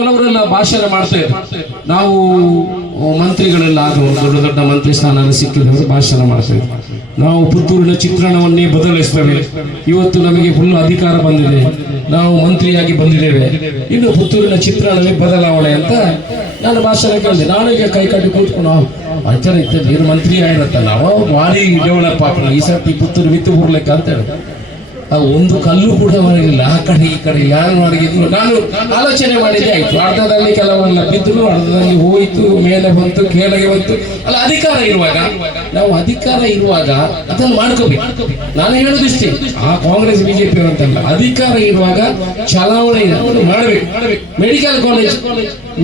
ಕೆಲವರೆಲ್ಲ ಭಾಷಣ ಮಾಡ್ತೇವೆ ನಾವು ಮಂತ್ರಿಗಳೆಲ್ಲ ಆದವು ದೊಡ್ಡ ದೊಡ್ಡ ಮಂತ್ರಿ ಸ್ಥಾನ ಸಿಕ್ಕಿದವರು ಭಾಷಣ ಮಾಡ್ತೇವೆ ನಾವು ಪುತ್ತೂರಿನ ಚಿತ್ರಣವನ್ನೇ ಬದಲಿಸ್ತೇವೆ ಇವತ್ತು ನಮಗೆ ಫುಲ್ ಅಧಿಕಾರ ಬಂದಿದೆ. ನಾವು ಮಂತ್ರಿಯಾಗಿ ಬಂದಿದ್ದೇವೆ. ಇನ್ನು ಪುತ್ತೂರಿನ ಚಿತ್ರಣವೇ ಬದಲಾವಣೆ ಅಂತ ನಾನು ಭಾಷಣ ಕೇಳಿದೆ. ನಾನು ಈಗ ಕೈ ಕಟ್ಟಿ ಕೂತ್ಕೊಂಡು ಆಚಾರ ಇತ್ತು ನೀರು ಮಂತ್ರಿ ಆಗಿರತ್ತ ನಾವು ಭಾರಿ ಡೆವಲಪ್ ಈ ಸರ್ತಿ ಪುತ್ತೂರು ವಿತ್ತು ಹೋಗ್ಲಿಕ್ಕೆ ಅಂತ ಹೇಳಿ ಒಂದು ಕಲ್ಲು ಕೂಡ ಹೊರಗಿಲ್ಲ ಆ ಕಡೆ, ಈ ಕಡೆ ಯಾರು ಮಾಡಿದ್ರು? ನಾನು ಆಲೋಚನೆ ಮಾಡಿದ್ದೆ, ಆಯ್ತು, ಅರ್ಧದಲ್ಲಿ ಕೆಲವನ್ನ ಬಿದ್ದರು, ಅರ್ಧದಲ್ಲಿ ಹೋಯ್ತು, ಮೇಲೆ ಬಂತು, ಕೆಳಗೆ ಬಂತು. ಅಲ್ಲ, ಅಧಿಕಾರ ಇರುವಾಗ, ನಾವು ಅಧಿಕಾರ ಇರುವಾಗ ಅದನ್ನು ಮಾಡ್ಕೋಬೇಕು. ನಾನು ಹೇಳುದಿಷ್ಟೇ ಆ ಕಾಂಗ್ರೆಸ್, ಬಿಜೆಪಿ ಅಂತಲ್ಲ ಅಧಿಕಾರ ಇರುವಾಗ ಚಲಾವಣೆ ಮಾಡಬೇಕು. ಮೆಡಿಕಲ್ ಕಾಲೇಜ್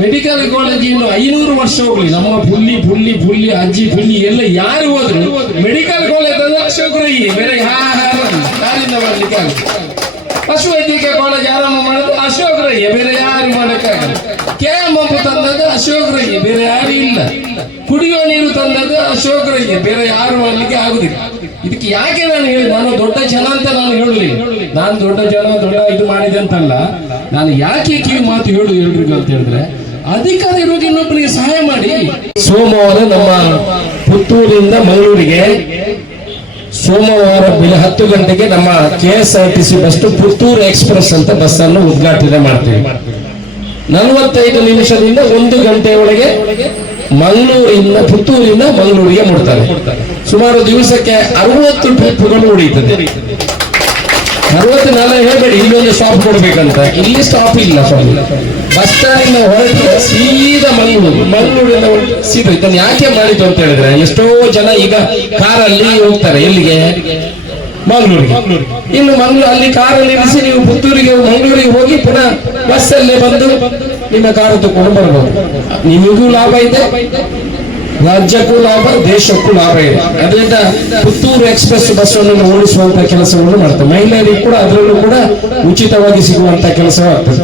ಮೆಡಿಕಲ್ ಕಾಲೇಜ್ ಇನ್ನು ಐನೂರು ವರ್ಷ ಹೋಗ್ಲಿ. ನಮ್ಮ ಪುಲ್ಲಿ ಪುಲ್ಲಿ ಪುಲ್ಲಿ ಅಜ್ಜಿ ಪುಲ್ಲಿ ಎಲ್ಲ ಯಾರು ಹೋದ್ರು ಮೆಡಿಕಲ್ ಕಾಲೇಜ್ ಅಶೋಕ್ರಿ ಬೇರೆ ಯಾರು ಯಾರಿಂದ ಮಾಡ್ಲಿಕ್ಕೆ ಆಗುತ್ತೆ ಪಶು ವೈದ್ಯಕೀಯ ಕಾಲೇಜ್ ಆರಂಭ ಮಾಡೋದು ಅಶೋಕರಯ್ಯ ಬೇರೆ ಯಾರು ಮಾಡಕ್ಕಾಗಲ್ಲ. ಕೆ ಮಂಪು ತಂದದ್ದು ಅಶೋಕರಯ್ಯ ಬೇರೆ ಯಾರು ಇಲ್ಲ. ಕುಡಿಯುವ ನೀರು ತಂದದ್ದು ಅಶೋಕರಯ್ಯ ಬೇರೆ ಯಾರು ಮಾಡ್ಲಿಕ್ಕೆ ಆಗುದಿಲ್ಲ. ಇದಕ್ಕೆ ಯಾಕೆ ನಾನು ಹೇಳಿ? ನಾನು ದೊಡ್ಡ ಜನ ಅಂತ ನಾನು ಹೇಳಲಿ ನಾನು ದೊಡ್ಡ ಜನ, ದೊಡ್ಡ ಇದು ಮಾಡಿದೆ ಅಂತಲ್ಲ. ನಾನು ಯಾಕೆ ಕಿವಿ ಮಾತು ಹೇಳು ಎಲ್ರಿಗೂ ಅಂತ ಹೇಳಿದ್ರೆ, ಅಧಿಕಾರ ಇರುವಾಗ ಇನ್ನೊಬ್ಬರಿಗೆ ಸಹಾಯ ಮಾಡಿ. ಸೋಮವಾರ ನಮ್ಮ ಪುತ್ತೂರಿಂದ ಮಂಗಳೂರಿಗೆ ಸೋಮವಾರ ಬೆಳೆ ಹತ್ತು ಗಂಟೆಗೆ ನಮ್ಮ K S R T C bus Puttur express ಅಂತ ಬಸ್ ಅನ್ನು ಉದ್ಘಾಟನೆ ಮಾಡ್ತೇವೆ. ನಲವತ್ತೈದು ನಿಮಿಷದಿಂದ ಒಂದು ಗಂಟೆಯೊಳಗೆ ಒಳಗೆ ಮಂಗಳೂರಿನ ಪುತ್ತೂರಿಂದ ಮಂಗಳೂರಿಗೆ ಮುಡ್ತಾರೆ ಸುಮಾರು ದಿವಸಕ್ಕೆ ಅರವತ್ತು ಟ್ರಿಪ್ಗಳು ಉಳಿಯುತ್ತದೆ. ಅರವತ್ತು ನಾನು ಹೇಳ್ಬೇಡಿ, ಇಲ್ಲೊಂದು ಸ್ಟಾಪ್ ಕೊಡ್ಬೇಕಂತ. ಇಲ್ಲಿ ಸ್ಟಾಪ್ ಇಲ್ಲ ಸ್ವಾಮಿ. ಬಸ್ ಸ್ಟ್ಯಾಂಡ್ ಹೊರಟು ಸೀದಾ ಮಂಗಳೂರು ಮಂಗಳೂರಿಂದ ಸೀದಾ ಇದನ್ನು ಯಾಕೆ ಮಾಡಿತು ಅಂತ ಹೇಳಿದ್ರೆ ಎಷ್ಟೋ ಜನ ಈಗ ಕಾರಲ್ಲಿ ಹೋಗ್ತಾರೆ ಎಲ್ಲಿಗೆ? ಮಂಗಳೂರಿಗೆ. ಇನ್ನು ಮಂಗಳೂರು ಅಲ್ಲಿ ಕಾರಲ್ಲಿ ಇಳಿಸಿ ನೀವು ಪುತ್ತೂರಿಗೆ ಮಂಗಳೂರಿಗೆ ಹೋಗಿ ಪುನಃ ಬಸ್ಸಲ್ಲೇ ಬಂದು ನಿಮ್ಮ ಕಾರು ತಗೊಂಡು ಬರ್ಬೋದು. ನಿಮಗೂ ಲಾಭ ಇದೆ. ರಾಜ್ಯಕ್ಕೂ ಲಾಭ ದೇಶಕ್ಕೂ ಲಾಭ ಇದೆ. ಅದರಿಂದ ಪುತ್ತೂರು ಎಕ್ಸ್ಪ್ರೆಸ್ ಬಸ್ ಅನ್ನು ಓಡಿಸುವಂತ ಕೆಲಸವನ್ನು ಮಾಡ್ತಾರೆ ಮಹಿಳೆಯರಿಗೆ ಕೂಡ ಅದರಲ್ಲೂ ಕೂಡ ಉಚಿತವಾಗಿ ಸಿಗುವಂತ ಕೆಲಸವಾಗ್ತದೆ.